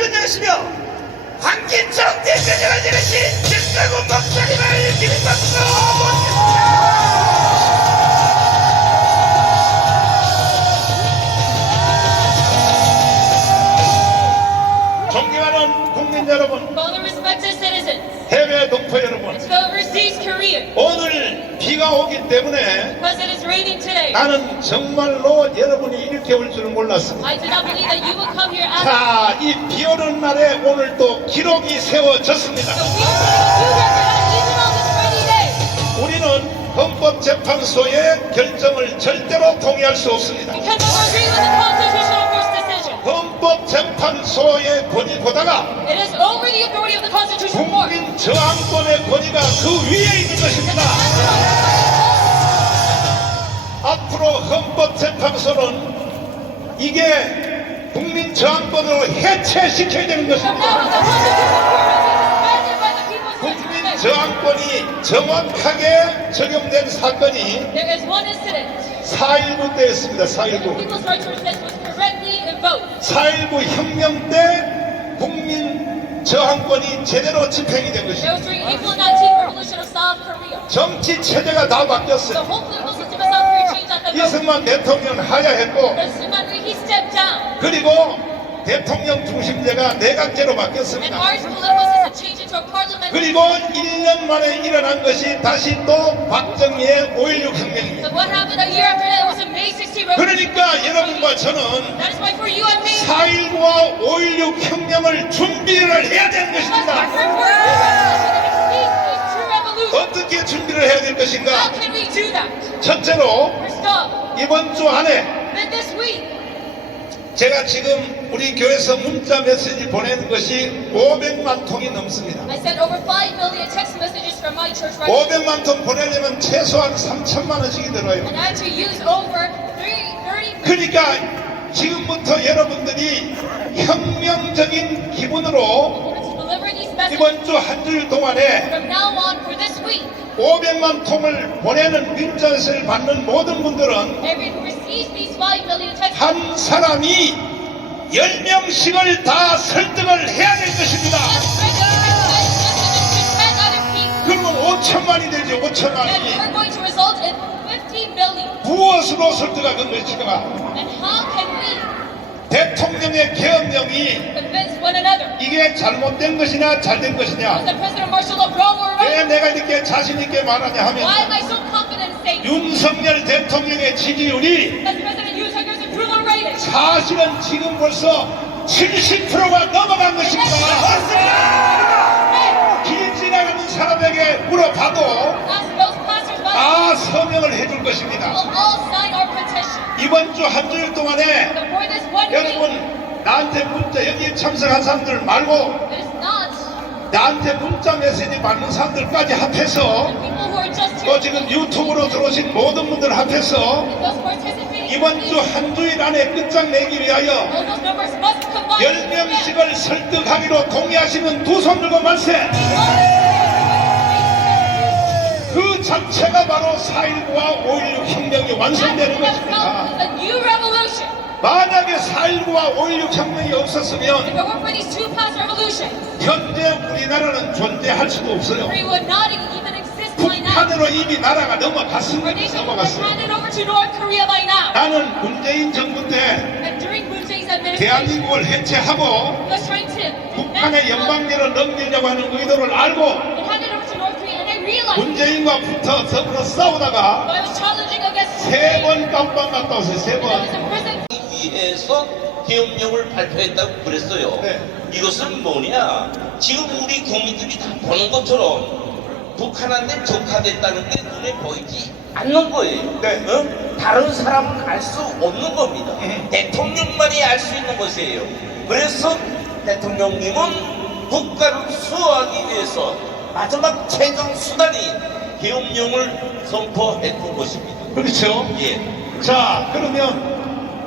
위원장이시며 한기철 대표장을 지내신 김철구 목사님을 기립박수로 모십니다. 존경하는 국민 여러분, All the respected citizens, 해외 동포 여러분, the overseas Korean, 오늘 비가 오기 때문에 because it is raining today. 나는 정말로 여러분이 이렇게 올 줄은 몰랐습니다. I did not believe that you would come here after. 자, 이 비 오는 날에 오늘 또 기록이 세워졌습니다. So we are going to even on this rainy day. 우리는 헌법재판소의 결정을 절대로 동의할 수 없습니다. We cannot agree with the Constitutional Court's decision. 헌법재판소의 권위보다가 It is over the authority of the Constitutional Court. 국민 저항권의 권위가 그 위에 있는 것입니다. 앞으로 헌법재판소는 이게 국민 저항권으로 해체시켜야 되는 From 것입니다. now on, the Constitutional Court will be suspended by the people's 국민 judgment. 저항권이 정확하게 적용된 사건이 There is one incident. 4.19 때였습니다. 4.19. People's Rights Resistance was correctly invoked. 4.19 혁명 때 국민 저항권이 제대로 집행이 된 It 것입니다. was during April 19th revolution of South Korea. 정치 체제가 다 The 바뀌었어요. whole political system of South Korea changed at the moment. 이승만 대통령 하야했고 President Syngman he stepped down. 그리고 대통령 중심제가 내각제로 And 바뀌었습니다. ours political system changed into a parliament. 그리고 1년 만에 일어난 것이 다시 또 박정희의 5.16 혁명입니다. So what happened a year after that was a May 16 revolution. 그러니까 여러분과 저는 That is why for you and me, 4.19와 5.16 혁명을 준비를 해야 되는 we must 것입니다. prepare for a revolution that defeats this true revolution. 어떻게 준비를 해야 될 것인가? How can we do that? 첫째로 First off, 이번 주 안에 then this week, 제가 지금 우리 교회에서 문자 메시지 보내는 것이 500만 통이 넘습니다. I sent over 5 million text messages from my church right now. 500만 통 보내려면 최소한 3천만 원씩이 들어요. And I had to use over 30 그러니까 지금부터 여러분들이 혁명적인 기분으로 to deliver these messages 이번 주 한 주일 동안에 from now on for this week. 500만 통을 보내는 문자를 받는 모든 분들은 Everyone who receives these 5 million text 한 사람이 10명씩을 다 설득을 해야 될 것입니다. 그러면 5천만이 되죠. 5천만이. And we're going to result in 50 million. 무엇으로 설득하는 것인가? And how can we 대통령의 계엄령이 convince one another? 이게 잘못된 것이냐 잘된 Was 것이냐? the President martial law wrong or 왜 right? 내가 이렇게 자신 있게 말하냐 Why 하면 am I so confident in saying 윤석열 대통령의 지지율이 that President Yoon Suk Yeol's approval rating? 사실은 지금 벌써 70%가 넘어간 것입니다. 길 지나가는 사람에게 물어봐도 Ask those passers-by. 다 서명을 해줄 것입니다. Will all sign our petition. 이번 주 한 주일 동안에 So for this one week, 여러분 나한테 문자 여기에 참석한 사람들 말고 it is not 나한테 문자 메시지 받는 사람들까지 합해서 people who are just 또 here. 지금 유튜브로 들어오신 모든 분들 합해서 Those participating. 이번 주 한 주일 안에 끝장내기 위하여 All those numbers must combine. 10명씩을 설득하기로 동의하시는 두 손 들고 만세. 그 자체가 바로 4.19와 5.16 혁명이 완성되는 것입니다. That's a new revolution. 만약에 4.19와 5.16 혁명이 If 없었으면 it weren't for these two past revolutions, 현재 우리나라는 존재할 수도 없어요. we would not even exist by now. 북한으로 이미 나라가 Our 넘어갔습니다. nation would have 넘어갔어요. handed over to North Korea by now. 나는 문재인 정부 때 And during Moon Jae-in's administration, 대한민국을 해체하고 he was trying to 북한의 연방제를 넘기려고 하는 의도를 알고 and hand it over to North Korea. And I realized 문재인과 붙어 더불어 싸우다가 I was challenging against 세 번 깜빵 갔다 왔어요. 세 I was 번. in prison. 위해서 계엄령을 발표했다고 그랬어요. 네. 이것은 뭐냐? 지금 우리 국민들이 다 보는 것처럼 북한한테 적화됐다는 게 눈에 보이지 않는 거예요. 네. 다른 사람은 알 수 없는 겁니다. 대통령만이 알 수 있는 것이에요. 그래서 대통령님은 국가를 수호하기 위해서 마지막 최종 수단이 계엄령을 선포했던 것입니다. 그렇죠. 예. 자, 그러면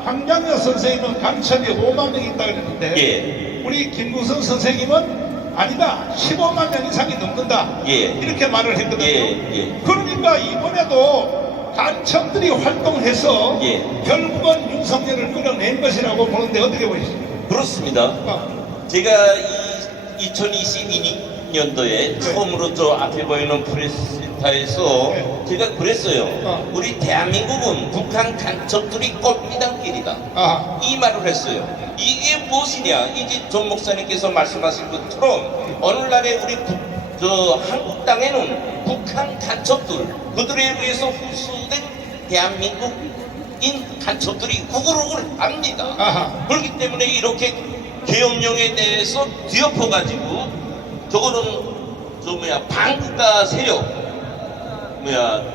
황장여 선생님은 감천이 5만 명 있다 그랬는데 예. 우리 김구성 선생님은 아니다 15만 명 이상이 넘는다 예. 이렇게 말을 했거든요. 예. 그러니까 이번에도 간첩들이 활동해서 예. 결국은 윤석열을 끌어낸 것이라고 보는데 어떻게 보십니까? 그렇습니다. 제가 2022년도에 처음으로 저 앞에 보이는 프레스센터에서 네. 제가 그랬어요. 우리 대한민국은 북한 간첩들이 꽃미단길이다. 아, 이 말을 했어요. 이게 무엇이냐? 이제 존 목사님께서 말씀하신 것처럼 오늘날에 우리 한국 땅에는 북한 간첩들, 그들에 의해서 흡수된 대한민국인 간첩들이 우글우글 합니다. 아하. 그렇기 때문에 이렇게 계엄령에 대해서 뒤엎어가지고 저거는 반국가 세력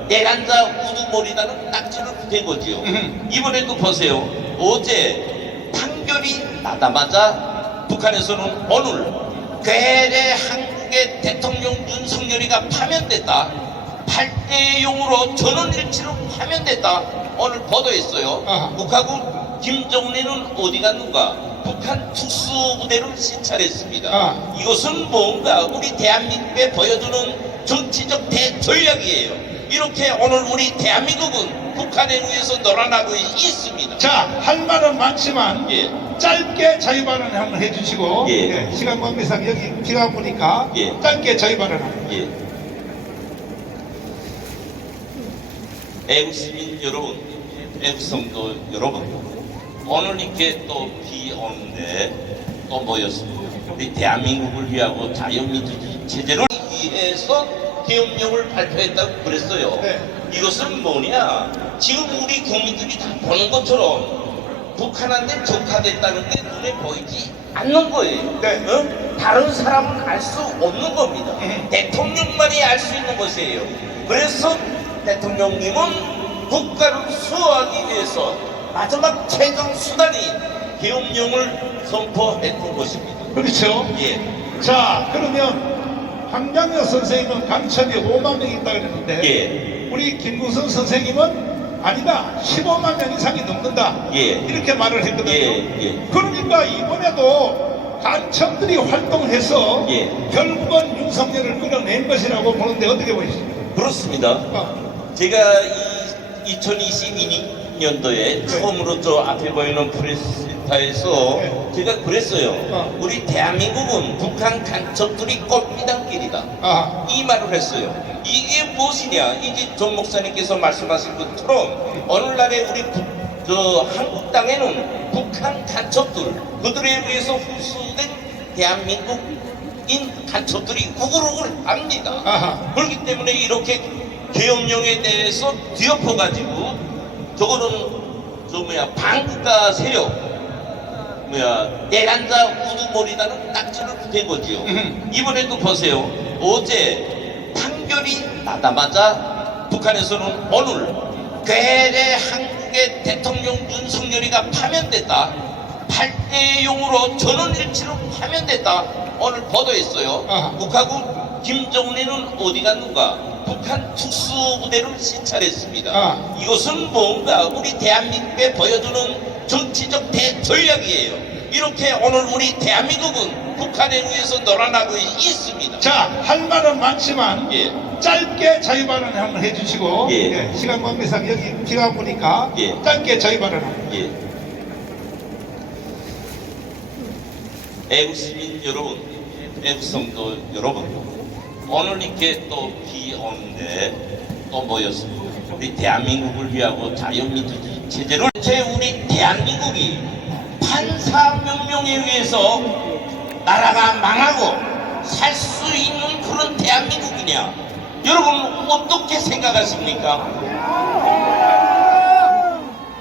내란자 우두머리다는 딱지를 댄 거지요. 이번에도 보세요. 어제 판결이 나자마자 북한에서는 오늘 괴뢰 한국의 대통령 윤석열이가 파면됐다. 8대 0으로 전원일치로 파면됐다. 오늘 보도했어요. 아하. 북하고 김정은이는 어디 갔는가? 북한 특수부대를 시찰했습니다. 아. 이것은 뭔가 우리 대한민국에 보여주는 정치적 대전략이에요. 이렇게 오늘 우리 대한민국은 북한에 의해서 놀아나고 있습니다. 자, 할 말은 많지만 예. 짧게 자유 발언 한번 해주시고 예. 시간 관계상 여기 비가 보니까 예. 짧게 자유 발언 한번. 예. 애국 시민 여러분, 애국 성도 여러분, 오늘 이렇게 또 비 오는데 또 모였습니다. 우리 대한민국을 위하고 자유민주주의 체제를 위해서 계엄령을 발표했다고 그랬어요. 네. 이것은 뭐냐? 지금 우리 국민들이 다 보는 것처럼 북한한테 적화됐다는 게 눈에 보이지 않는 거예요. 네. 다른 사람은 알 수 없는 겁니다. 대통령만이 알 수 있는 것이에요. 그래서 대통령님은 국가를 수호하기 위해서 마지막 최종 수단이 계엄령을 선포했던 것입니다. 그렇죠. 예. 자, 그러면 황장여 선생님은 간첩이 5만 명 있다 그랬는데 예. 우리 김구선 선생님은 아니다 15만 명 이상이 넘는다. 예. 이렇게 말을 했거든요. 예. 그러니까 이번에도 간첩들이 활동해서 예. 결국은 윤석열을 끌어낸 것이라고 보는데 어떻게 보이십니까? 그렇습니다. 제가 2022년도에 처음으로 저 앞에 보이는 프레스센터에서 네. 제가 그랬어요. 우리 대한민국은 북한 간첩들이 꽃미단길이다. 아, 이 말을 했어요. 이게 무엇이냐? 이제 존 목사님께서 말씀하신 것처럼 오늘날에 우리 한국 땅에는 북한 간첩들, 그들에 의해서 흡수된 대한민국인 간첩들이 우글우글 합니다. 아하. 그렇기 때문에 이렇게 계엄령에 대해서 뒤엎어가지고 저거는 반국가 세력 내란자 우두머리다는 딱지를 댄 거지요. 이번에도 보세요. 어제 판결이 나자마자 북한에서는 오늘 괴뢰 한국의 대통령 윤석열이가 파면됐다. 8대 0으로 전원일치로 파면됐다. 오늘 보도했어요. 아하. 북하고 김정은이는 어디 갔는가? 북한 특수부대를 시찰했습니다. 아. 이것은 뭔가 우리 대한민국에 보여주는 정치적 대전략이에요. 이렇게 오늘 우리 대한민국은 북한에 의해서 놀아나고 있습니다. 자, 할 말은 많지만 예. 짧게 자유 발언 한번 해주시고 예. 시간 관계상 여기 비가 보니까 예. 짧게 자유 발언 한번. 예. 애국 시민 여러분, 애국 성도 여러분, 오늘 이렇게 또 비 오는데 또 모였습니다. 우리 대한민국을 위하고 자유민주주의 체제를 우리 대한민국이 판사명령에 의해서 나라가 망하고 살 수 있는 그런 대한민국이냐? 여러분 어떻게 생각하십니까?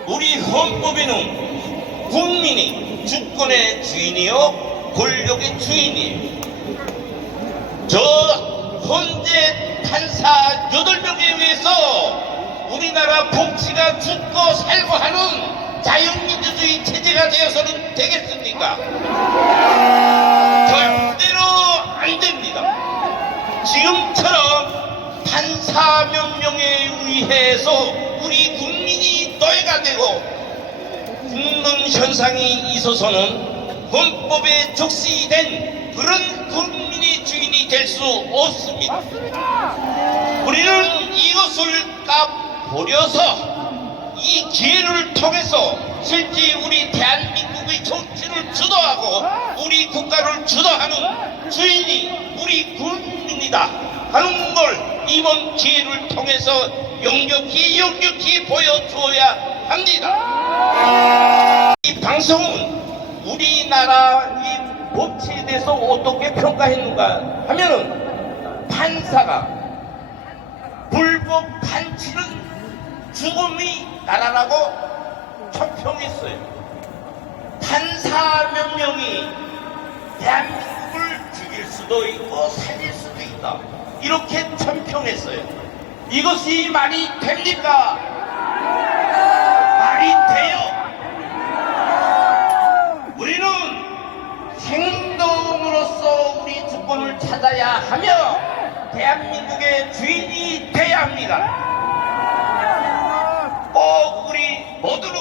우리 헌법에는 국민이 주권의 주인이요 권력의 주인이에요. 저 헌재 판사 8명에 의해서 우리나라 복지가 죽고 살고 하는 자유민주주의 체제가 되어서는 되겠습니까? 절대로 안 됩니다. 지금처럼 판사 명령에 의해서 우리 국민이 노예가 되고 죽는 현상이 있어서는 헌법에 적시된 그런 국민이 주인이 될 수 없습니다. 우리는 이것을 딱 버려서 이 기회를 통해서 실제 우리 대한민국 대한민국의 정치를 주도하고 우리 국가를 주도하는 주인이 우리 국민이다 하는 걸 이번 기회를 통해서 역력히 보여줘야 합니다. 이 방송은 우리나라의 법치에 대해서 어떻게 평가했는가 하면은 판사가 불법 판치는 죽음이 나라라고 처평했어요. 판사 몇 명이 대한민국을 죽일 수도 있고 살릴 수도 있다. 이렇게 처평했어요. 이것이 말이 됩니까? 말이 돼요? 우리는 행동으로서 우리 주권을 찾아야 하며 대한민국의 주인이 돼야 합니다. 꼭 우리 모두는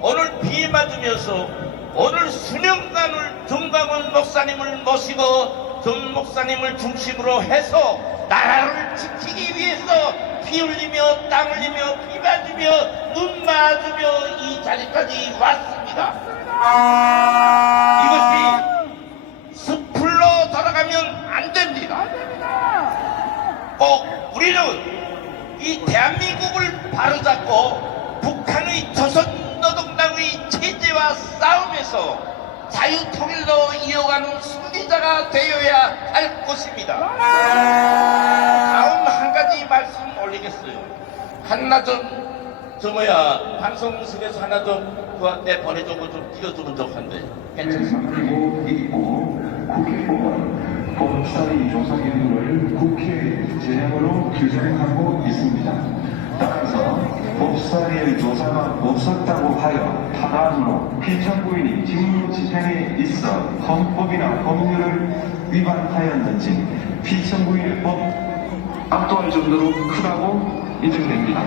오늘 비 맞으면서 오늘 수년간을 정광훈 목사님을 모시고 전 목사님을 중심으로 해서 나라를 지키기 위해서 피 흘리며 땀 흘리며 비 맞으며 눈 맞으며 이 자리까지 왔습니다. 이것이 숲으로 돌아가면 안 됩니다. 꼭 우리는 이 대한민국을 바로잡고 북한의 조선노동당의 체제와 싸움에서 자유통일로 이어가는 승리자가 되어야 할 것입니다. 다음 한 가지 말씀 올리겠어요. 하나 방송실에서 하나 그한테 보내주고 좀 띄워주면 좋겠는데 괜찮습니까? 그리고 있고 국회법은 법사위 조사 기능을 국회 재량으로 규정하고 있습니다. 따라서 법사위의 조사가 없었다고 하여 타당으로 피청구인이 직무집행에 있어 헌법이나 법률을 위반하였는지 피청구인의 법 압도할 정도로 크다고 인정됩니다.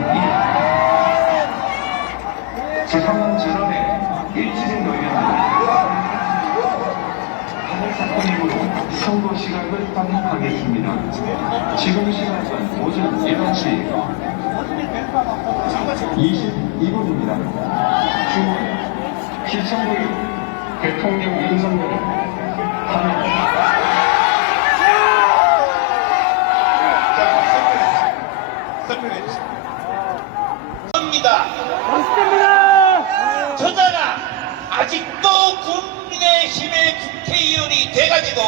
재판관 전원의 일치된 의견으로 사건이므로 선고 시각을 반복하겠습니다. 지금 시각은 오전 11시 22분입니다. 주 피청구인 대통령 윤석열이 저자가 아직도 국민의힘의 국회의원이 돼가지고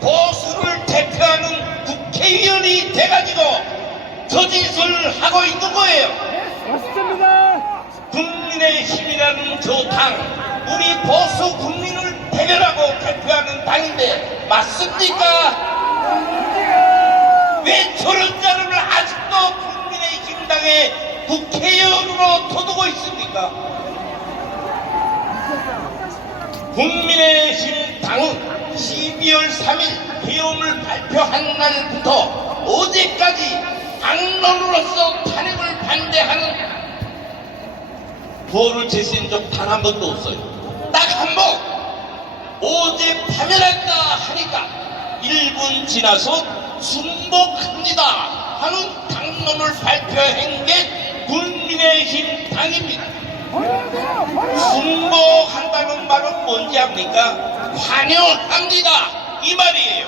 보수를 대표하는 국회의원이 돼가지고 저 짓을 하고 있는 거예요. 국민의힘이라는 저 당, 우리 보수 국민을 대변하고 대표하는 당인데 맞습니까? 왜 저런 자를 아직도 국민의힘 당의 국회의원으로 둬두고 있습니까? 국민의힘 당은 12월 3일 계엄을 발표한 날부터 어제까지 당론으로서 탄핵을 반대하는 도를 제시한 적 단 한 번도 없어요. 딱 한 번! 어제 파면한다 하니까 1분 지나서 순복합니다 하는 당론을 발표한 게 국민의힘 당입니다. 순복한다는 말은 뭔지 압니까? 환영합니다 이 말이에요.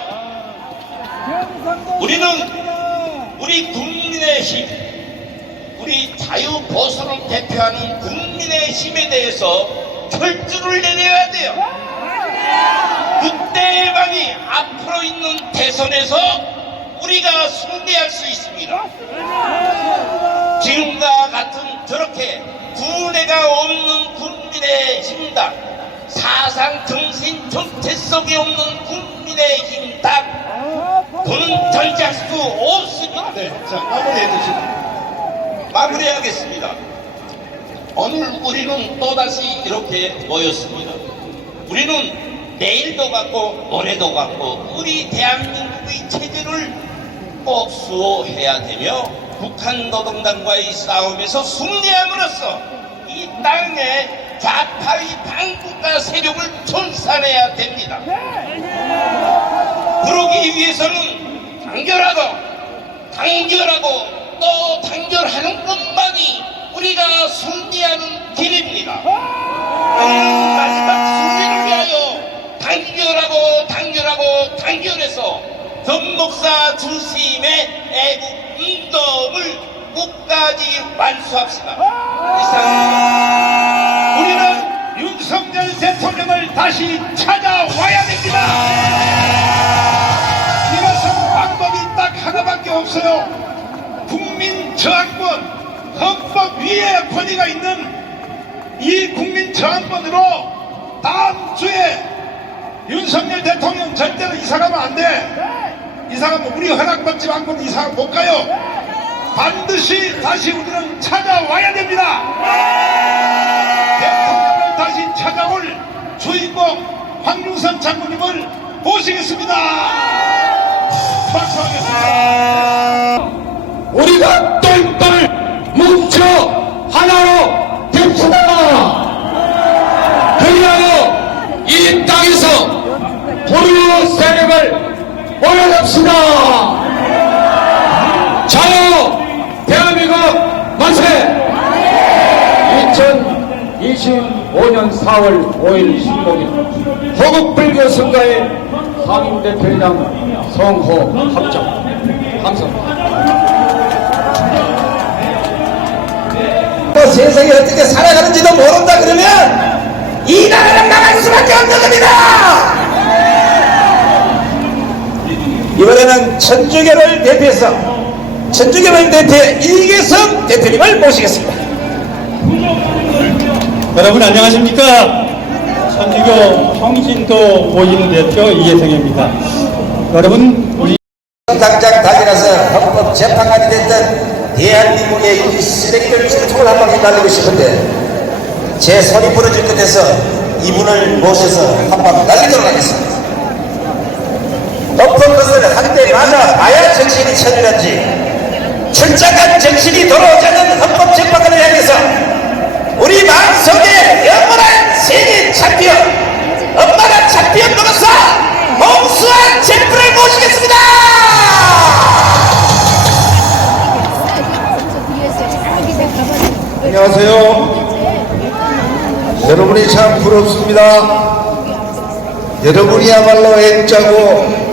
우리는 우리 국민의힘, 우리 자유보수를 대표하는 국민의힘에 대해서 결주를 내려야 돼요. 그때만이 앞으로 있는 대선에서 우리가 승리할 수 있습니다. 지금과 같은 저렇게 두뇌가 없는 국민의힘당, 사상 정신 정체성이 없는 국민의힘당, 저는 존재할 수 없습니다. 네, 자, 마무리해 주시고. 마무리하겠습니다. 오늘 우리는 또다시 이렇게 모였습니다. 우리는 내일도 같고 모레도 같고 우리 대한민국의 체제를 꼭 수호해야 되며 북한 노동당과의 싸움에서 승리함으로써 이 땅의 좌파의 반국가 세력을 청산해야 됩니다. 그러기 위해서는 단결하고 또 단결하는 것만이 우리가 승리하는 길입니다. 마지막 승리를 위하여 단결해서 전목사 중심의 애국 운동을 끝까지 완수합시다. 이상입니다. 우리는 윤석열 대통령을 다시 찾아와야 됩니다. 이것은 방법이 딱 하나밖에 없어요. 국민 저항권, 헌법 위에 권위가 있는 이 국민 저항권으로 다음 주에 윤석열 대통령 절대로 이사가면 안 돼. 이사가면 우리 허락받지 않고는 이사 못 가요. 반드시 다시 우리는 찾아와야 됩니다. 대통령을 다시 찾아올 주인공 황윤선 장군님을 모시겠습니다. 박수하겠습니다. 우리가 똘똘 뭉쳐 하나로 됩시다. 그리하여 이 땅에서 보류 세력을 몰아냅시다. 자유 대한민국 만세! 2025년 4월 5일 신곡인 호국불교 선가의 상임대표이당 성호 합정. 감사합니다. 세상이 어떻게 살아가는지도 모른다 그러면 이 나라는 나갈 수밖에 없는 겁니다. 이번에는 천주교를 대표해서 천주교를 대표해 이계성 대표님을 모시겠습니다. 여러분 안녕하십니까? 천주교 평신도 모임 대표 이혜성입니다. 여러분 우리 당장 다니라서 헌법 재판관이 됐던 대한민국의 이 쓰레기들 총을 한 바퀴 날리고 싶은데 제 손이 부러질 것 같아서 이분을 모셔서 한 바퀴 날리도록 하겠습니다. 높은 것을 한 대 맞아 봐야 정신이 차리는지 출장한 정신이 돌아오자는 헌법재판관을 향해서 우리 마음속에 영원한 세계 챔피언 엄마가 챔피언 먹었어 홍수환 챔프를 모시겠습니다. 안녕하세요. 여러분이 참 부럽습니다. 여러분이야말로 애국자고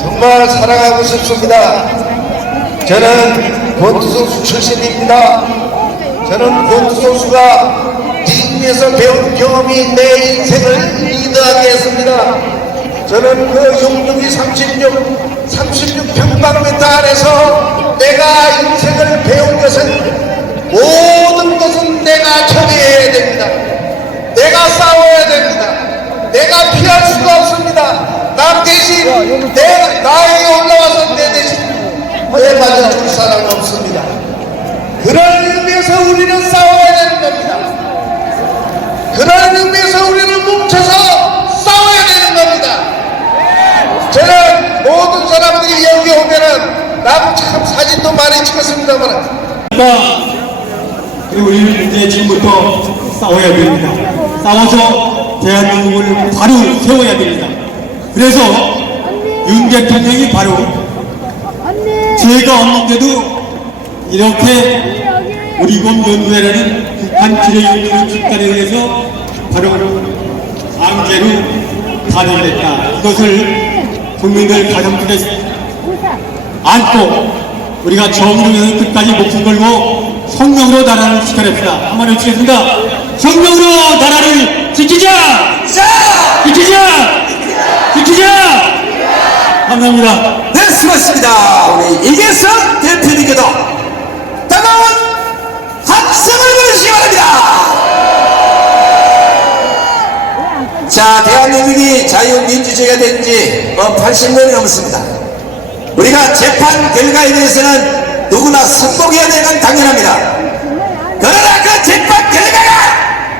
정말 사랑하고 싶습니다. 저는 권투선수 출신입니다. 저는 권투선수가 링에서 배운 경험이 내 인생을 리드하게 했습니다. 저는 그 용dum이 36평방미터 안에서 내가 인생을 배운 것은 모든 것은 내가 처리해야 됩니다. 내가 싸워야 됩니다. 내가 피할 수가 없습니다. 남 대신 나에게 올라와서 내 대신 내 맞아줄 사람은 없습니다. 그런 의미에서 우리는 싸워야 되는 겁니다. 그런 의미에서 우리는 뭉쳐서 싸워야 되는 겁니다. 저는 모든 사람들이 여기 오면은 남 참 사진도 많이 찍었습니다만 그리고 우리는 이제 지금부터 싸워야 됩니다. 싸워서 대한민국을 바로 세워야 됩니다. 그래서 윤 대통령이 바로 죄가 없는데도 이렇게 우리군 연구회라는 북한 지뢰 집단에 의해서 바로 강제로 단행됐다. 이것을 국민들 가슴속에 안고 우리가 정의를 위해서 끝까지 목숨 걸고 성령으로 나라를 지켜냅시다. 한번 외치겠습니다. 성령으로 나라를 지키자! 지키자! 지키자! 감사합니다. 네, 수고하셨습니다. 우리 이계성 대표님께도 따가운 함성을 보내주시기 바랍니다. 자, 대한민국이 자유민주주의가 된 지 80년이 넘었습니다. 우리가 재판 결과에 대해서는 누구나 선복해야 되는 건 당연합니다. 그러나 그 재판 결과가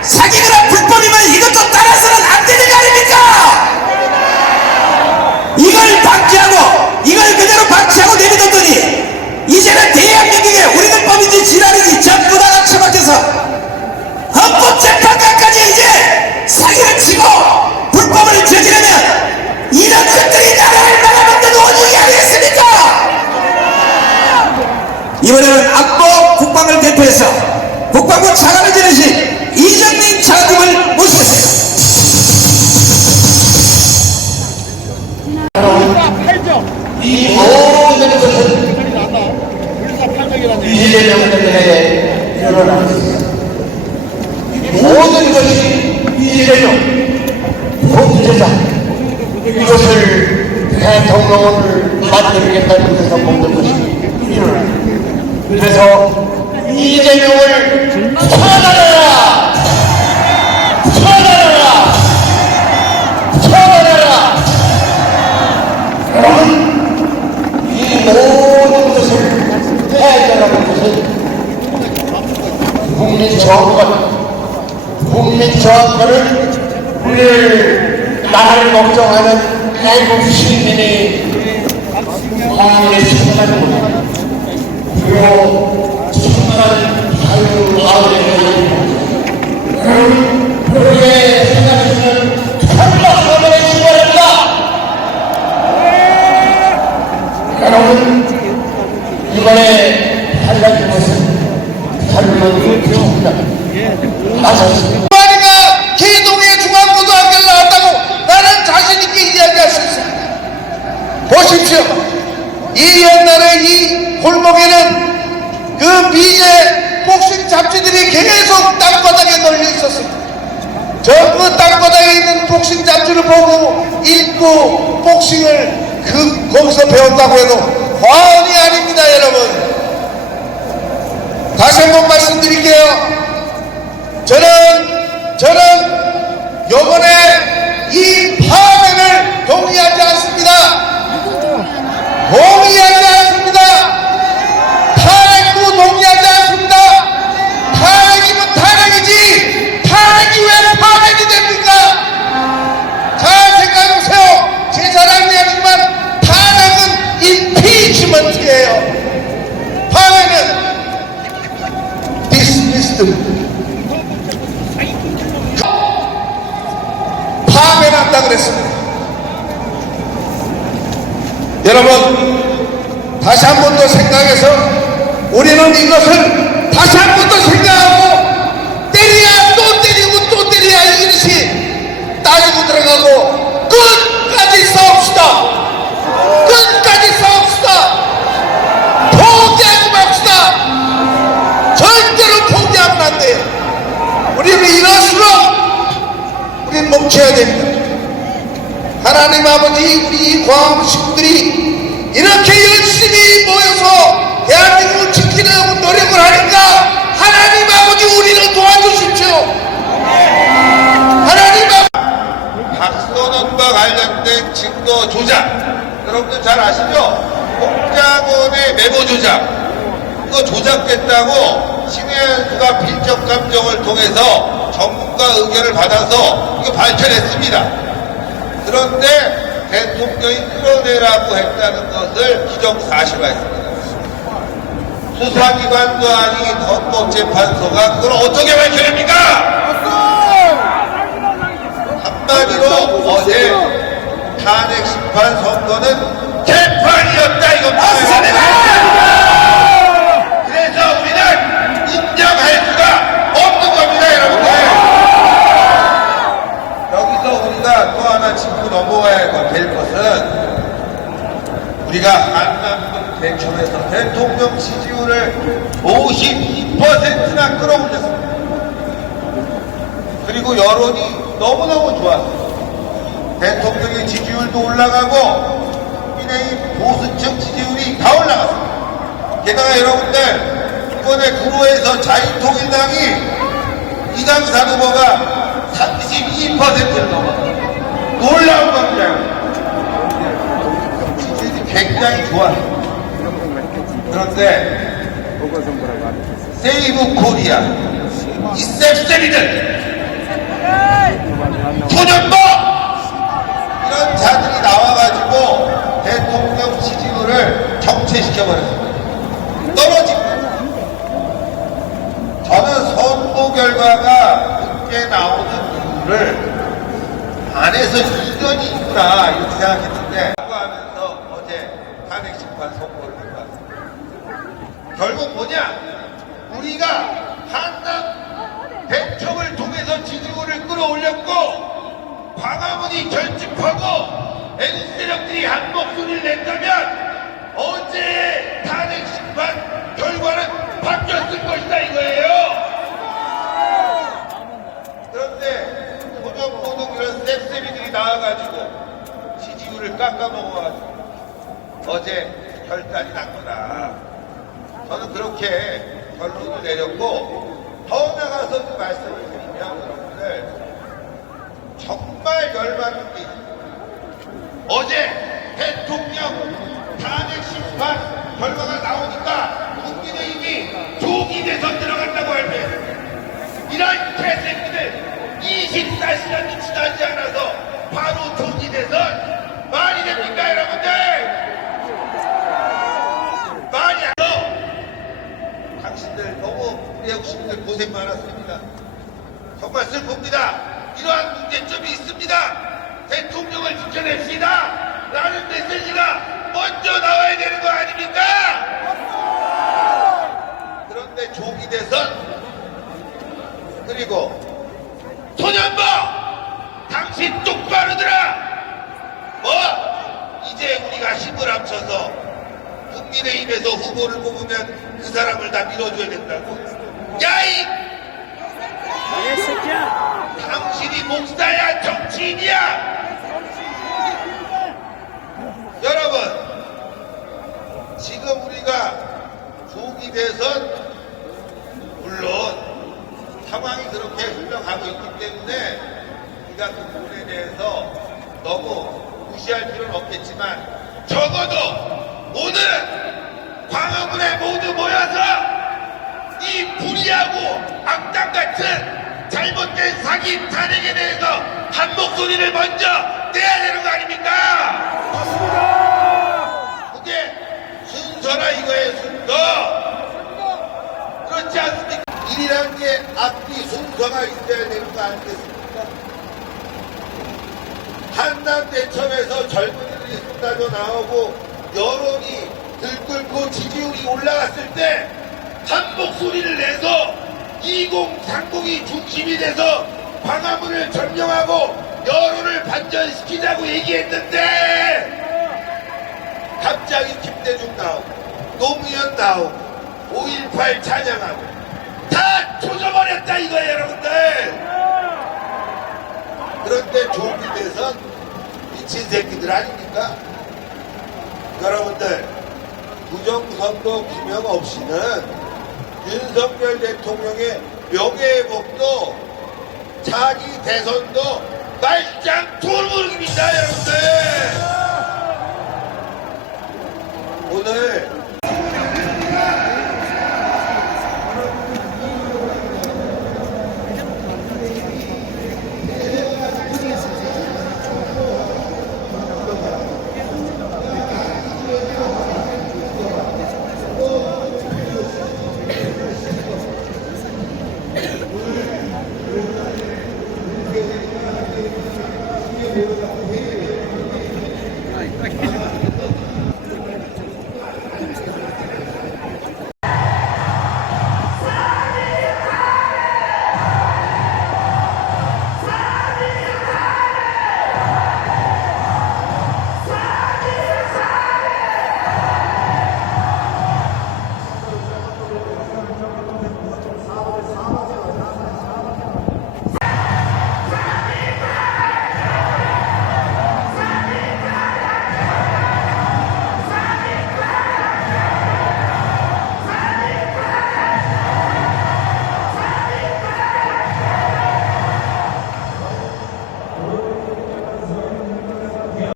사기거나 불법이면 이것도 따라서는 안 되는 거 아닙니까? 이걸 방치하고 이걸 그대로 방치하고 내비뒀더니 이제는 대한민국에 우리는 법인지 지랄이지 전부 다 처박혀서 헌법재판관까지 이제 사기를 치고 불법을 저지르면 이런 것들이 나라를 막아먹는 오죽이 아니겠습니까? 이번에는 안보 국방을 대표해서 국방부 차관을 지내신 이정민 차관님을 이 모든 것은 이재명 때문에 일어났습니다. 모든 것이 이재명 범죄자 이것을 대통령을 만들겠다는 데서 모든 것이 일어났습니다. 그래서 이재명을 처단하라! 처단하라! 처단하라! 여러분, 이 모든 것을 해결하는 것은 국민저항권은 우리를 나라를 걱정하는 애국 시민이 국민의 생각을 그리고 정말 자유마을에 여러분 그렇게 생각하시면 정말 해주시기 바랍니다. 여러분 이번에 달라진 것은 자유마을의 기초입니다. 맞았습니다. 마리가 개동의 중앙고등학교를 나왔다고 나는 자신있게 이야기할 수 있습니다. 보십시오. 이 옛날에 이 골목에는 그 미제 복싱 잡지들이 계속 땅바닥에 널려 있었습니다. 그 땅바닥에 있는 복싱 잡지를 보고 읽고 복싱을 거기서 배웠다고 해도 과언이 아닙니다, 여러분. 다시 한번 말씀드릴게요. 저는 요번에 이 파면을 동의하지 않습니다. 동의하지 않습니다. 탄핵도 동의하지 않습니다. 탄핵이면 탄핵이지 탄핵이 왜 파면이 됩니까? 잘 생각해보세요. 제 자랑이 아니지만 탄핵은 임피치먼트예요. 파면은 디스미스드 파면한다 그랬습니다. 여러분 다시 한 번 더 생각해서 우리는 이것을 다시 한 번 더 생각하고 때려야 또 때리고 또 때려야 이것이 따지고 들어가고 끝까지 싸웁시다. 끝까지 싸웁시다. 포기하지 맙시다. 절대로 포기하면 안 돼요. 우리는 이럴수록 우리는 멈춰야 됩니다. 하나님 아버지 우리 광화문 식구들이 이렇게 열심히 모여서 대한민국을 지키려고 노력을 하니까 하나님 아버지 우리를 도와주십시오. 하나님 아버지 박선원과 관련된 증거 조작 여러분들 잘 아시죠? 공작원의 메모 조작 그거 조작됐다고 신혜연수가 필적 감정을 통해서 전문가 의견을 받아서 이거 발표했습니다. 그런데 대통령이 끌어내라고 했다는 것을 기정사실화했습니다. 수사기관도 아닌 헌법재판소가 그걸 어떻게 밝혀냅니까? 한마디로 어제 탄핵 심판 선거는 개판이었다 이겁니다. 그래서 우리는 인정할 수가 없는 겁니다, 여러분들. 여기서 우리가 또 하나 짚고 넘어가야 될 것은 우리가 한남동 대첩에서 대통령 지지율을 52%나 끌어올렸습니다. 그리고 여론이 너무너무 좋았어요. 대통령의 지지율도 올라가고 국민의힘 보수층 지지율이 다 올라갔습니다. 게다가 여러분들 이번에 구로에서 자유통일당이 이강산 후보가 32%를 넘었어요. 놀라운 겁니다. 지지율이 굉장히 좋아요. 그런데 세이브 코리아 이 셉셉이들 소년보 이런 자들이 나와가지고 대통령 지지율을 정체시켜버렸습니다. 떨어집니다. 저는 선거 결과가 늦게 나오는 이유를 안에서 이견이 있구나 이렇게 생각했는데 하면서 어제 탄핵 심판 선고를 해봤습니다. 결국 뭐냐? 우리가 한남 대첩을 통해서 지지율을 끌어올렸고 광화문이 결집하고 애국 세력들이 한 목소리를 낸다. 깎아먹어가지고 어제 결단이 난 거다. 저는 그렇게 결론을 내렸고, 더 나가서 말씀을 드리면 여러분들 정말 열받는 게 있습니다. 어제 대통령 탄핵 심판 결과가 나오니까 국민의힘이 조기 대선 들어간다고 할 때, 이런 개새끼들 24시간도 지나지 않아서 바로 조기 대선 말이 됩니까, 여러분들? 말이 안 돼. 당신들 너무 우리 한국 시민들 고생 많았습니다. 정말 슬픕니다. 이러한 문제점이 있습니다. 대통령을 지켜냅시다 라는 메시지가 먼저 나와야 되는 거 아닙니까? 그런데 조기 대선, 그리고 소년보 당신 똑바로 들어. 이제 우리가 힘을 합쳐서 국민의힘에서 후보를 뽑으면 그 사람을 다 밀어줘야 된다고? 야이 당신이 목사야 정치인이야? 여러분, 지금 우리가 조기 대선, 물론 상황이 그렇게 흘러가고 있기 때문에 우리가 그 부분에 대해서 너무 무시할 필요는 없겠지만, 적어도 오늘은 광화문에 모두 모여서 이 불의하고 악당 같은 잘못된 사기 탄핵에 대해서 한 목소리를 먼저 내야 되는 거 아닙니까? 그게 순서라 이거예요, 순서. 그렇지 않습니까? 일이란 게 앞뒤 순서가 있어야 되는 거 아니겠습니까? 한남대첩에서 젊은이들이 쏟아져 나오고 여론이 들끓고 지지율이 올라갔을 때 한 목소리를 내서 2030이 중심이 돼서 광화문을 점령하고 여론을 반전시키자고 얘기했는데, 갑자기 김대중 나오고 노무현 나오고 5.18 찬양하고 다 조져버렸다 이거예요, 여러분들. 그런데 조기 대선 미친 새끼들 아닙니까? 여러분들, 부정선거 규명 없이는 윤석열 대통령의 명예회복도 자기 대선도 말짱 돌무르기입니다, 여러분들. 오늘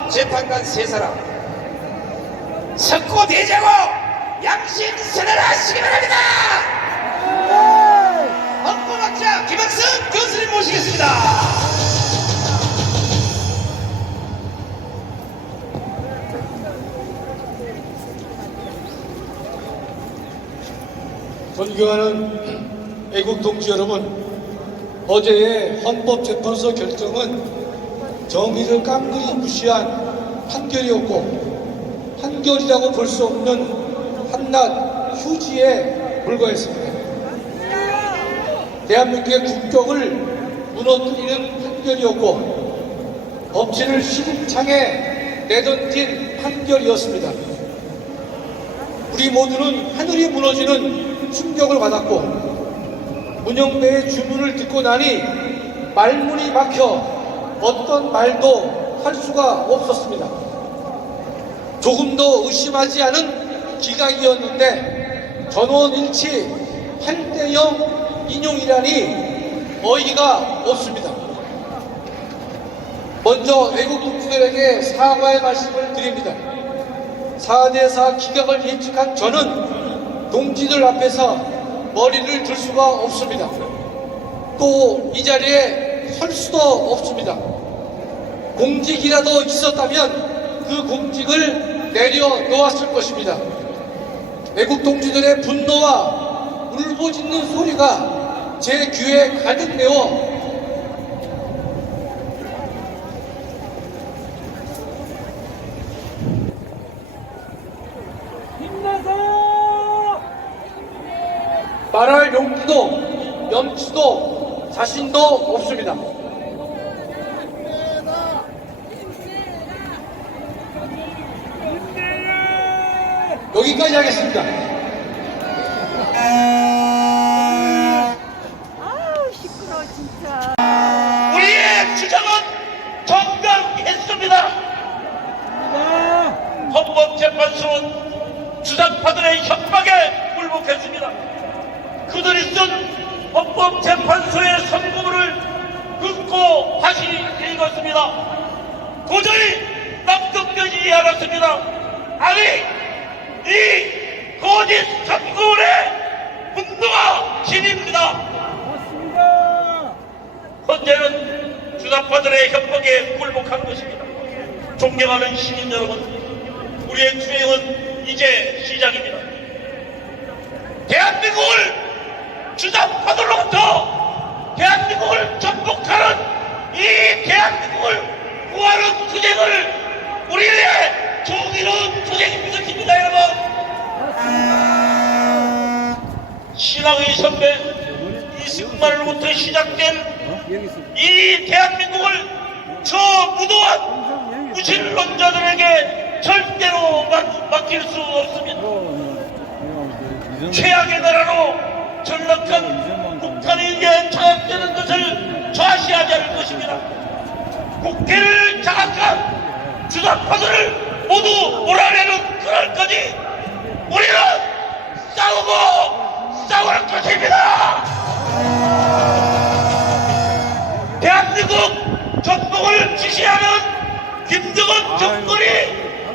재판관 세 사람 석고 대자고 양심선언을 하시기 바랍니다. 헌법학자 김학승 교수님 모시겠습니다. 존경하는 애국 동지 여러분, 어제의 헌법재판소 결정은 정의를 깡그리 무시한 판결이었고, 판결이라고 볼 수 없는 한낱 휴지에 불과했습니다. 대한민국의 국격을 무너뜨리는 판결이었고, 법치를 시궁창에 내던진 판결이었습니다. 우리 모두는 하늘이 무너지는 충격을 받았고, 문영배의 주문을 듣고 나니 말문이 막혀 어떤 말도 할 수가 없었습니다. 조금도 의심하지 않은 기각이었는데 전원 일치 8대0 인용이라니 어이가 없습니다. 먼저 애국 동지들에게 사과의 말씀을 드립니다. 4대4 기각을 예측한 저는 동지들 앞에서 머리를 들 수가 없습니다. 또 이 자리에 설 수도 없습니다. 공직이라도 있었다면 그 공직을 내려놓았을 것입니다. 애국 동지들의 분노와 울부짖는 소리가 제 귀에 가득 메워 말할 용기도 염치도 자신도 없습니다. 여기까지 하겠습니다. 아우 시끄러워 진짜. 우리의 주장은 정당했습니다. 헌법재판소는 주장파들의 협박에 굴복했습니다. 그들이 쓴 헌법재판소의 선고문을 듣고 다시 읽었습니다. 도저히 납득되지 않았습니다. 아니, 이 거짓 선고문의 분노가 진입니다. 현재는 주장파들의 협박에 굴복한 것입니다. 존경하는 시민 여러분, 우리의 투쟁은 이제 시작입니다. 대한민국을 주장파들로부터 대한민국을 전복하는 이 대한민국을 구하는 투쟁을 우리의 정의로운 투쟁이 이것입니다. 여러분, 신앙의 선배 이승만으로부터 시작된 이 대한민국을 저 무도한 무신론자들에게 절대로 맡길 수 없습니다. 최악의 나라로 전락한 북한이 이제 장악되는 것을 좌시하지 않을 것입니다. 국회를 장악한 주장파들을 모두 몰아내는 그날까지 우리는 싸우고 싸울 것입니다. 대한민국 전복을 지시하는 김정은 정권이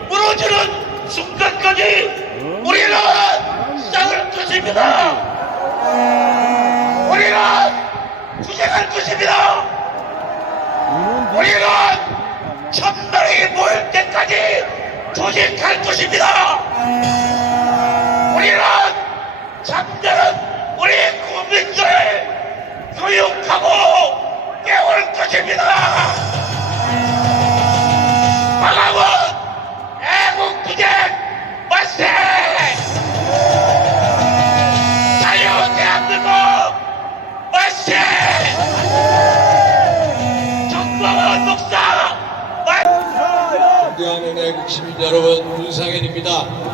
무너지는 순간까지 우리는 싸울 것입니다. 우리는 투쟁할 것입니다. 우리는 천만이 모일 때까지 조직할 것입니다. 우리는 잠자는 우리 국민들을 교육하고 깨울 것입니다. 방황은 애국투쟁 만세! 자유 대한민국 만세! 정광훈 목사 만세! 존경하는 애국 시민 여러분, 문상현입니다.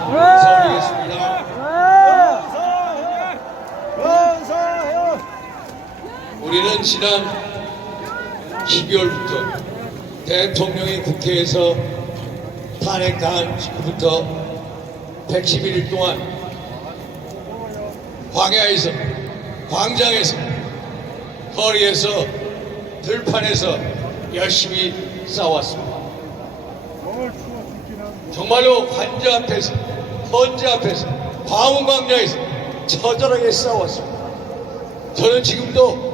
인사드리겠습니다. 우리는 지난 12월부터 대통령이 국회에서 탄핵당한 직후부터 111일 동안 광야에서, 광장에서, 거리에서, 들판에서 열심히 싸웠습니다. 정말로 관저 앞에서, 헌재 앞에서, 광화문광장에서 처절하게 싸웠습니다. 저는 지금도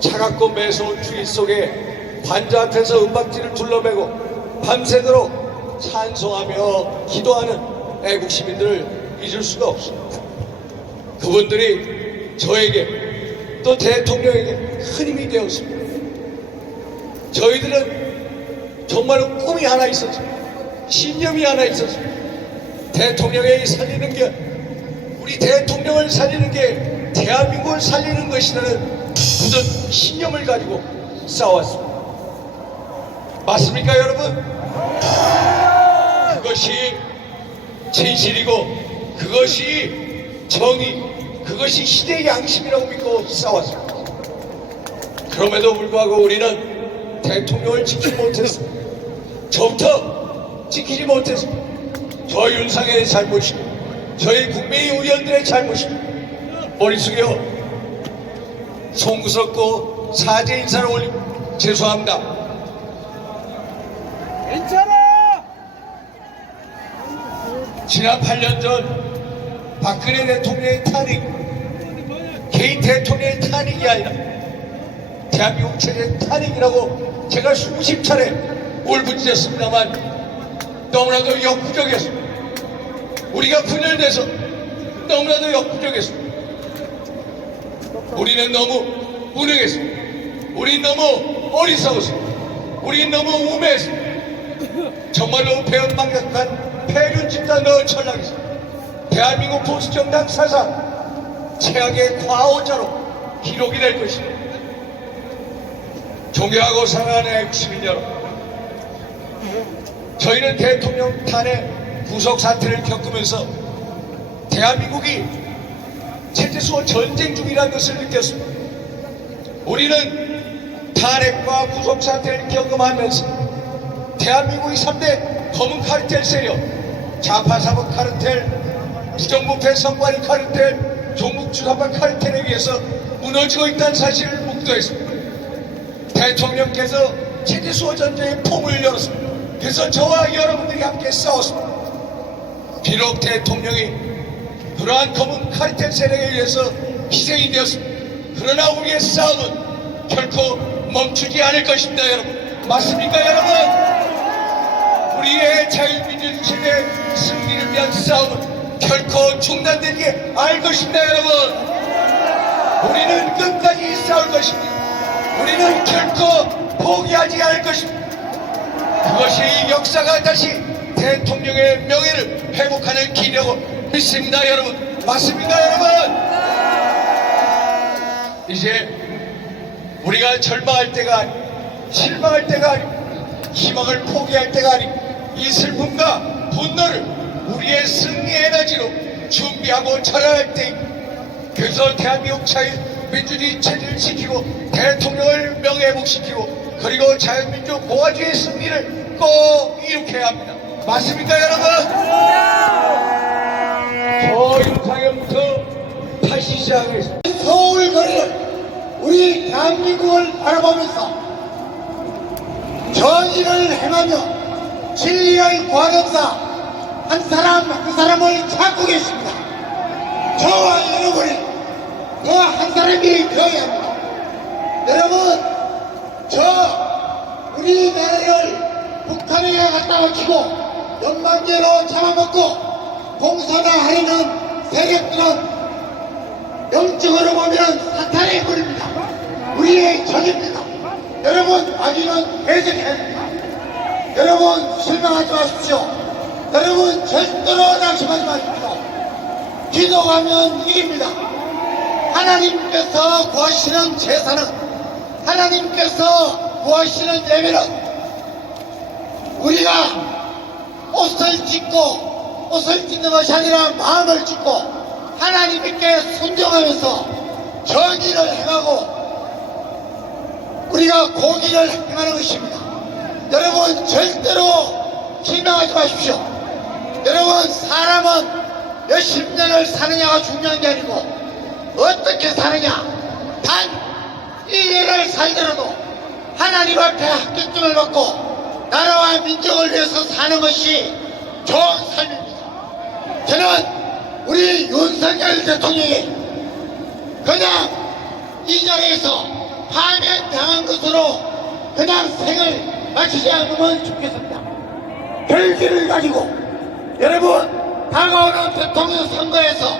차갑고 매서운 추위 속에 관저 앞에서 은박지를 둘러매고 밤새도록 찬송하며 기도하는 애국 시민들을 잊을 수가 없습니다. 그분들이 저에게 또 대통령에게 큰 힘이 되었습니다. 저희들은 정말 꿈이 하나 있었습니다. 신념이 하나 있었습니다. 대통령이 살리는 게, 우리 대통령을 살리는 게 대한민국을 살리는 것이라는 굳은 신념을 가지고 싸웠습니다. 맞습니까, 여러분? 그것이 진실이고, 그것이 정의, 그것이 시대의 양심이라고 믿고 싸웠습니다. 그럼에도 불구하고 우리는 대통령을 지키지 못했습니다. 저부터 지키지 못해서 저 윤석열의 잘못이고 저희 국민의 의원들의 잘못이고 머리 숙여 송구스럽고 사죄 인사를 올리고 죄송합니다. 지난 8년 전 박근혜 대통령의 탄핵, 개인 대통령의 탄핵이 아니라 대한민국 체제의 탄핵이라고 제가 수십 차례 울부짖었습니다만 너무나도 역부족했습니다. 우리가 분열돼서 너무나도 역부족했습니다. 우리는 너무 무능했습니다. 우린 너무 어리석었습니다. 우린 너무 우매했습니다. 정말로 배은망덕한 폐륜 집단으로 전락했습니다. 대한민국 보수정당 사상 최악의 과오자로 기록이 될 것입니다. 존경하고 사랑하는 애국시민 여러분, 저희는 대통령 탄핵 구속 사태를 겪으면서 대한민국이 체제수호 전쟁 중이라는 것을 느꼈습니다. 우리는 탄핵과 구속 사태를 경험하면서 대한민국의 3대 검은 카르텔 세력, 좌파 사법 카르텔, 부정부패 선관위 카르텔, 종북주사파 카르텔에 의해서 무너지고 있다는 사실을 묵도했습니다. 대통령께서 체제수호 전쟁의 포문을 열었습니다. 그래서 저와 여러분들이 함께 싸웠습니다. 비록 대통령이 그러한 검은 카르텔 세력에 의해서 희생이 되었습니다. 그러나 우리의 싸움은 결코 멈추지 않을 것입니다, 여러분. 맞습니까, 여러분? 우리의 자유민주주의 체제의 승리를 위한 싸움은 결코 중단되지 않을 것입니다, 여러분. 우리는 끝까지 싸울 것입니다. 우리는 결코 포기하지 않을 것입니다. 그것이 역사가 다시 대통령의 명예를 회복하는 길이라고 믿습니다, 여러분. 맞습니까, 여러분? 이제 우리가 절망할 때가 아니고 실망할 때가 아니고 희망을 포기할 때가 아니고 이 슬픔과 분노를 우리의 승리의 에너지로 준비하고 전환할 때입니다. 그래서 대한민국 자유민주주의 체제를 지키고 대통령을 명예회복시키고 그리고 자유민주 공화주의 승리를 꼭 이룩해야 합니다. 맞습니까, 여러분? 저 윤상현부터 다시 시작하겠습니다. 서울 거리를 우리 대한민국을 바라보면서 정의를 행하며 진리의 과정사 한 사람 한 사람을 찾고 계십니다. 저와 여러분이 그 한 사람이 되어야 합니다. 여러분, 우리나라를 북한에 갖다 바치고 연방제로 잡아먹고 공산화 하려는 세력들은 영적으로 보면 사탄의 꼴입니다. 우리의 적입니다. 여러분, 아기는 해석해야 됩니다. 여러분, 실망하지 마십시오. 여러분, 절대로 낙심하지 마십시오. 기도하면 이깁니다. 하나님께서 구하시는 제사는, 하나님께서 구하시는 예배는 우리가 옷을 찢는 것이 아니라 마음을 찢고 하나님께 순종하면서 정의를 행하고 우리가 공의를 행하는 것입니다. 여러분, 절대로 실망하지 마십시오. 여러분, 사람은 몇십 년을 사느냐가 중요한 게 아니고 어떻게 사느냐, 단 1년을 살더라도 하나님 앞에 합격증을 받고 나라와 민족을 위해서 사는 것이 좋은 삶입니다. 저는 우리 윤석열 대통령이 그냥 이 자리에서 파면당한 것으로 그냥 생을 마치지 않으면 좋겠습니다. 결기를 가지고 여러분, 다가오는 대통령 선거에서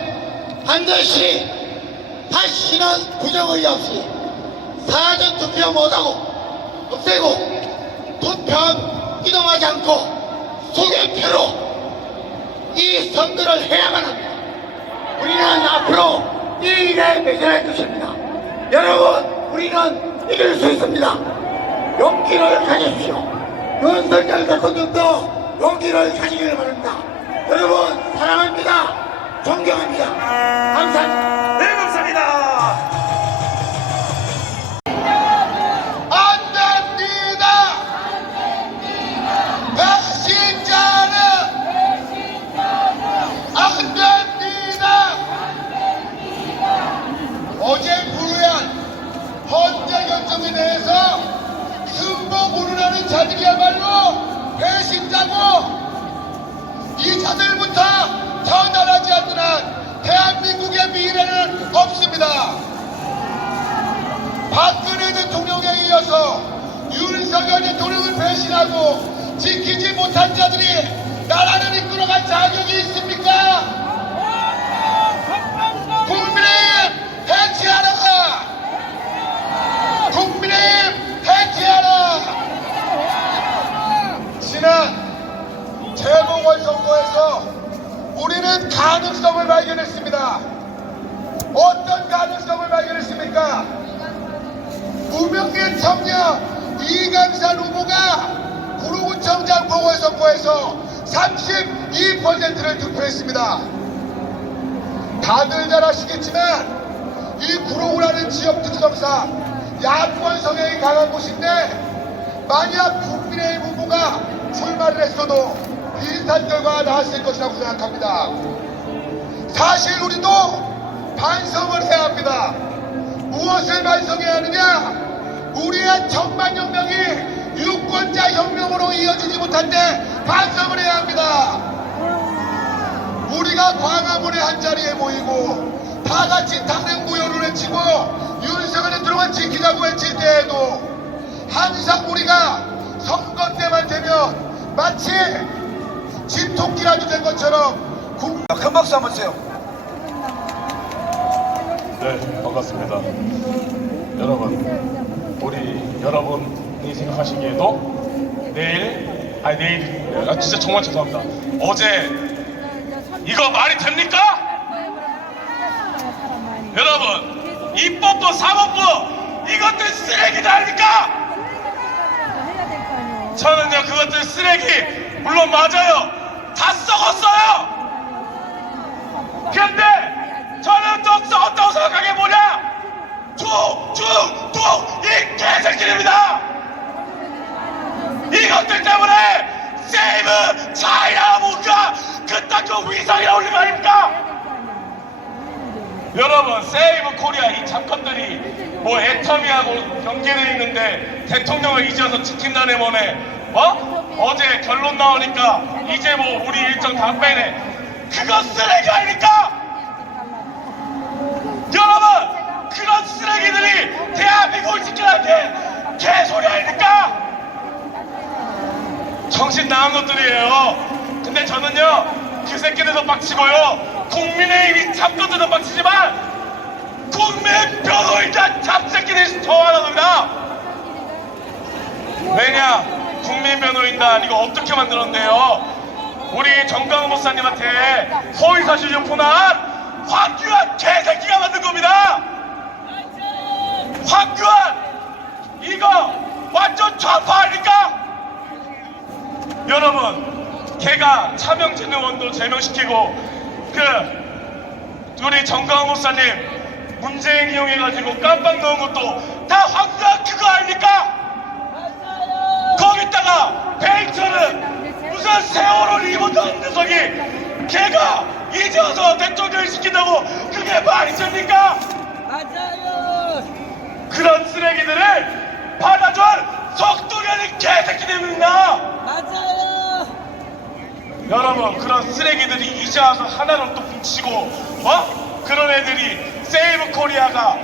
반드시 다시는 부정의의 없이 사전투표 못하고 없애고 투표함 이동하지 않고 소개표로 이 선거를 해야만 합니다. 우리는 앞으로 이 일에 매진할 것입니다. 여러분, 우리는 이길 수 있습니다. 용기를 가지십시오. 윤석열 대통령도 용기를 가지기를 바랍니다. 여러분, 사랑합니다. 존경합니다. 감사합니다. 네, 감사합니다. 안 됩니다. 배신자 대한민국의 미래는 없습니다. 박근혜 대통령에 이어서 윤석열 대통령을 배신하고 지키지 못한 자들이 나라를 이끌어갈 자격이 있습니까? 국민의힘 해체하라! 국민의힘 해체하라! 지난 재보궐선거에서 우리는 가능성을 발견했습니다. 어떤 가능성을 발견했습니까? 무명의 청년 이강산 후보가 구로구청장 보궐선거에서 32%를 득표했습니다. 다들 잘 아시겠지만 이 구로구라는 지역 특성상 야권 성향이 강한 곳인데 만약 국민의힘 후보가 출마를 했어도 비슷한 결과가 나왔을 것이라고 생각합니다. 사실 우리도 반성을 해야 합니다. 무엇을 반성해야 하느냐? 우리의 천만여 명이 유권자 혁명으로 이어지지 못한데 반성을 해야 합니다. 우리가 광화문의 한자리에 모이고 다 같이 탄핵무효를 외치고 윤석열 대통령을 지키자고 외칠 때에도 항상 우리가 선거 때만 되면 마치 집토끼라도 된 것처럼 큰 박수 한번 주세요. 네, 반갑습니다. 여러분, 우리 여러분이 생각하시기에도 내일, 진짜 정말 죄송합니다. 어제 이거 말이 됩니까? 여러분, 입법부, 사법부 이것들 쓰레기도 아닙니까? 저는요 그것들 쓰레기 물론 맞아요. 다 썩었어요. 근데 저는 또 썩었다고 생각한 게 뭐냐? 이 개새끼들입니다. 이것들 때문에 세이브 차이나 뭔가 그딴 거 위상이라 올린 거 아닙니까? 여러분, 세이브 코리아 이 잠깐들이 뭐 애터미하고 연계되어 있는데 대통령을 이제와서 지킨다네 뭐네, 어제 결론 나오니까 이제 뭐 우리 일정 다 빼네. 그거 쓰레기 아닙니까? 여러분, 그런 쓰레기들이 대한민국을 지키라는 게 개소리 아닙니까? 정신 나간 것들이에요. 근데 저는요 그 새끼들도 빡치고요 국민의힘이 참것들도 빡치지만 국민 변호인단 잡새끼들이 더 하나입니다. 왜냐? 국민 변호인단 이거 어떻게 만들었는데요? 우리 정강호 목사님한테 허위사실 유포한 황교안 개새끼가 만든 겁니다. 황교안 이거 완전 좌파 아닙니까? 여러분, 걔가 차명진 의원도 제명시키고 우리 정강호 목사님 문재인 이용해가지고 깜빡 넣은 것도 다 황교안 그거 아닙니까? 거기다가 베이처는 무슨 세월호를 입었던 녀석이 걔가 이제 와서 대통령을 시킨다고 그게 말이 됩니까? 맞아요. 그런 쓰레기들을 받아줄 속도련이 개새끼들입니다. 맞아요. 여러분, 그런 쓰레기들이 이제 와서 하나로 또 뭉치고 그런 애들이 세이브 코리아가